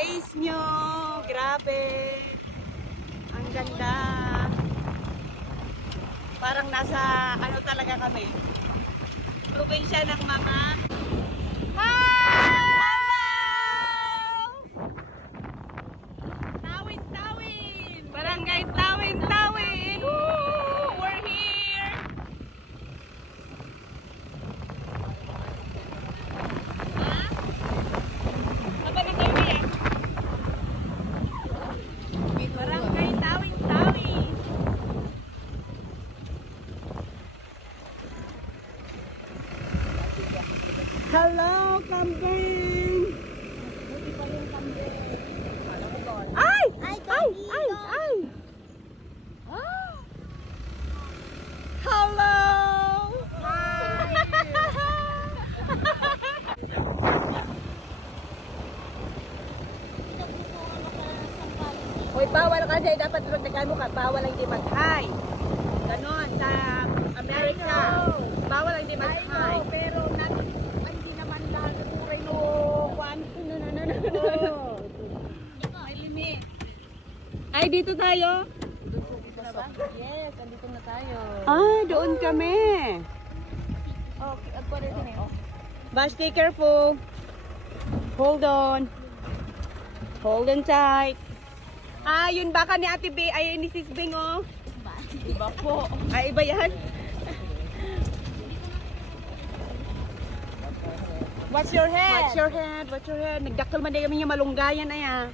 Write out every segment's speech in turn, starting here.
place nyo. Grabe. Ang ganda. Parang nasa ano talaga kami. Probinsya ng mga Tawin-Tawin! Barangay Tawin-Tawin! Woo! We're here! Ha? Aba na kayo eh? Barangay Tawin-Tawin! Hello, kambing! Ay! Ay! Ay! Ay! Ah! Hello! Hoy, bawal kasi dapat protektahan mo ka. Bawal ang hindi mag-hi. Ganon sa Amerika. Bawal ang hindi mag-hi. Pero hindi naman lahat ng no one. No. May limit. Ay, dito tayo? Yes, andito na tayo. Ah, doon kami. Okay, agpare din eh. But stay careful. Hold on. Hold on tight. Ah, yun baka ni Ate B, ay ni Sis Bing, oh. Iba po. Ay, iba yan. What's your head? Watch your head, watch your head. Nagdaktal man din kami yung malunggayan ay ah.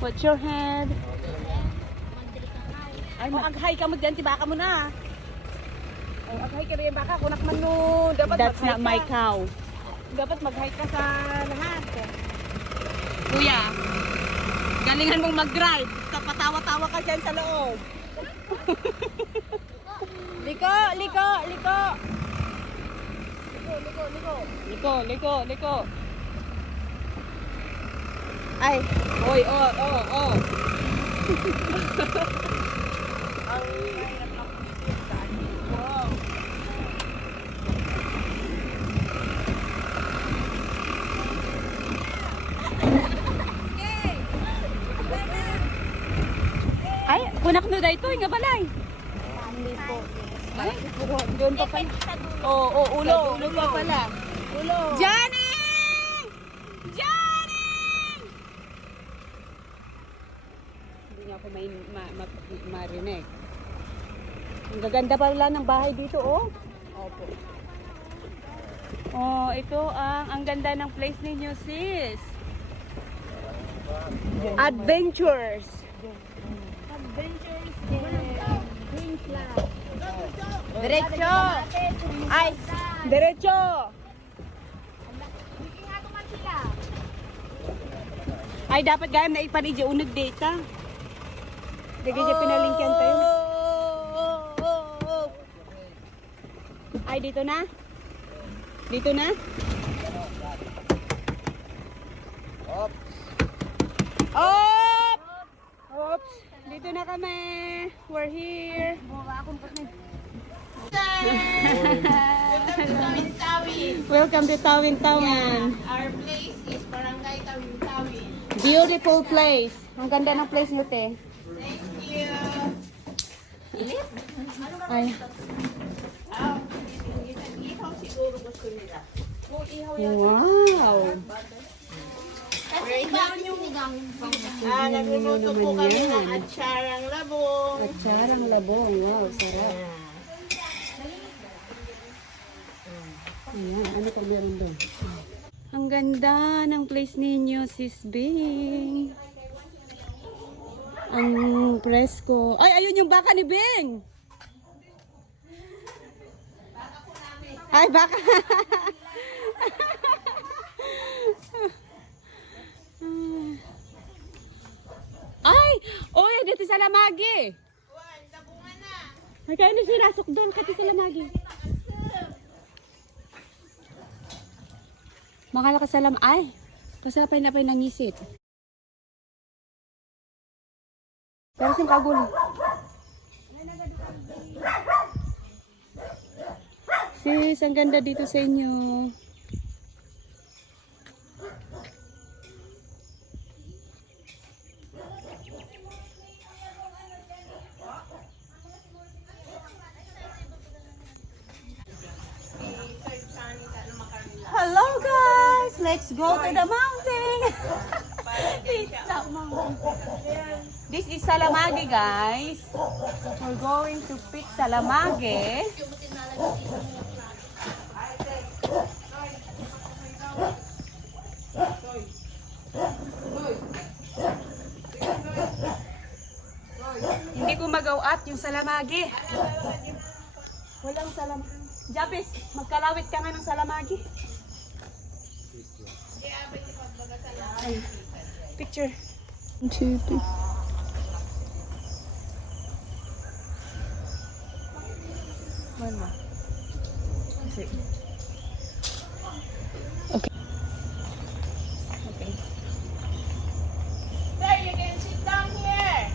Watch your head. Ay, ag-hi ka mo dyan, tibaka mo na. Oh, ag-hi ka rin baka, kunak man no. Dapat That's mag-hi not ka. my cow. Dapat mag-hi ka sa lahat. Kuya, galingan mong mag-drive. Patawa-tawa ka dyan sa loob. Liko, liko, liko. Liko. Ay, oy, oh. Ang hirap ng pagpipit sa atin. Wow. Ay, kunak no dahito, nga balay. Hindi po. Ay, doon pa pala. Oo, ulo pa pala. Ulo. Johnny! Johnny! Hindi niya ako marinig. Ang gaganda pala ng bahay dito, oh. Opo. Oh, ito ang ganda ng place ninyo, sis. Adventures. Adventures Green Flag. Diretso. Ay, diretso. Ay, dapat gayam na ipanidya unag data. Dagay dya pinalingkyan tayo. Ay, dito na? Dito na? Op! Oops! Dito na kami. We're here. Welcome to Tawin-Tawin. Our place is Barangay Tawin-Tawin. Beautiful place. Ang ganda ng place nyo, te. Thank you. Ay. Ihaw siguro gusto nila. Wow. Kasi iba yung nagluluto po kami ng atsarang labong. Atsarang labong. Wow, sarap. Ayan, ano pang meron doon? Ang ganda ng place ninyo, Sis Bing. Ang presko. Ay, ayun yung baka ni Bing. Ay, baka. Ay! Oy, dito sa Lamagi. Ay, kaya na sinasok doon, kati sa Lamagi. Makalakas sa Ay, kasapay na pa yung nangisit. Pero siyang kagulo. Sis, ang ganda dito sa inyo. let's go to the mountain. Pizza mountain. This is Salamagi, guys. We're going to pick Salamagi. Hindi ko magawat yung Salamagi. Walang Salamagi. Japis, magkalawit ka nga ng Salamagi. Ay, picture. 1, 2, 3. One more. Okay. Okay. Sir, you can sit down here.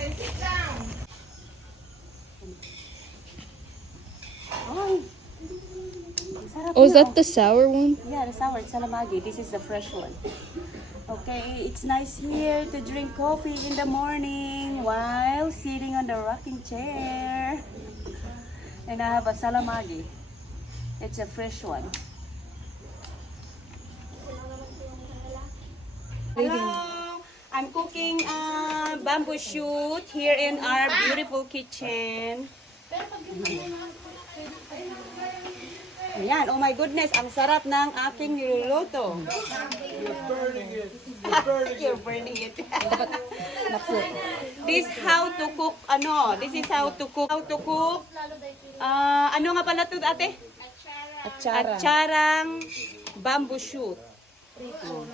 Can sit down. Ay. Sarap Oh, is na, that the sour one? Yeah, the sour Salamagi. This is the fresh one. Okay, it's nice here to drink coffee in the morning while sitting on the rocking chair. And I have a Salamagi. It's a fresh one. Hello, I'm cooking bamboo shoot here in our beautiful kitchen. Ayan, oh my goodness, ang sarap ng aking niluluto. You're burning it. This how to cook, this is how to cook, ano nga pala ito, ate? Atsarang bamboo shoot. Oh.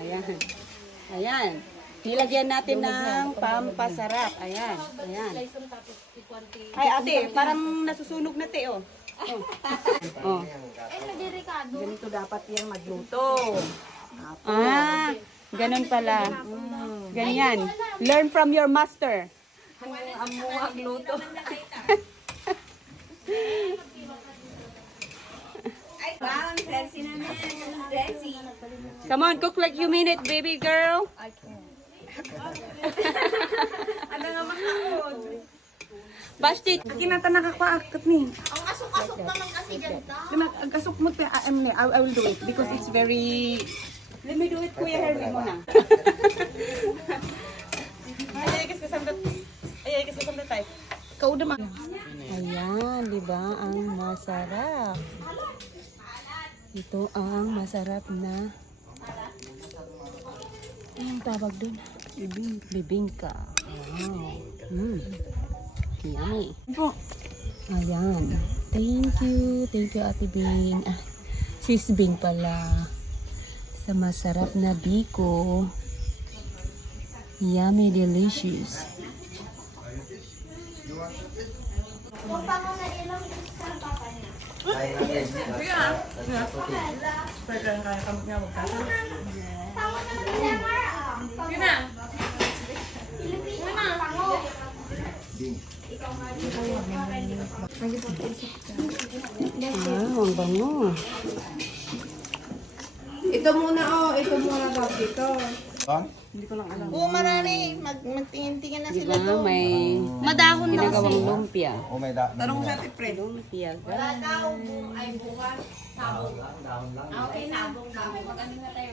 Ayan. Ayan. Nilagyan natin ng pampasarap. Ayan. Ayan. Ay, ate, parang nasusunog na, te, oh. Oh. Ganito dapat yan magluto. Ah, ganun pala. Ganyan. Learn from your master. Amuhag luto. Come on, cook like you mean it, baby girl. I can't. Ano nga makaon? Basti, kinata nakakaakit ni. Ang asok-asok naman kasi ganito. Ang kasok mo, I will do it because it's very... Let me do it, Kuya Hermie mo na. Ayay, kasi kasamdat tayo. Kauda ma. Ayan, di ba? Ang masarap. Ito ang masarap na... Anong tawag dun? Bibingka. Wow. Yummy. Ayan. Thank you, Ate Bing. Ah, Sis Bing pala. Sa masarap na biko. Yummy, delicious. Ang bango. Ito muna, ito muna daw dito. Oo, marami. Magtingin-tingin na sila Diba? doon. May Madahon na kasi. ginagawang lumpia. Tanong sa ate Fred. Lumpia. Wala daw. Ay, buwan. Sabong. Okay na. Sabong. Mag-ano na tayo.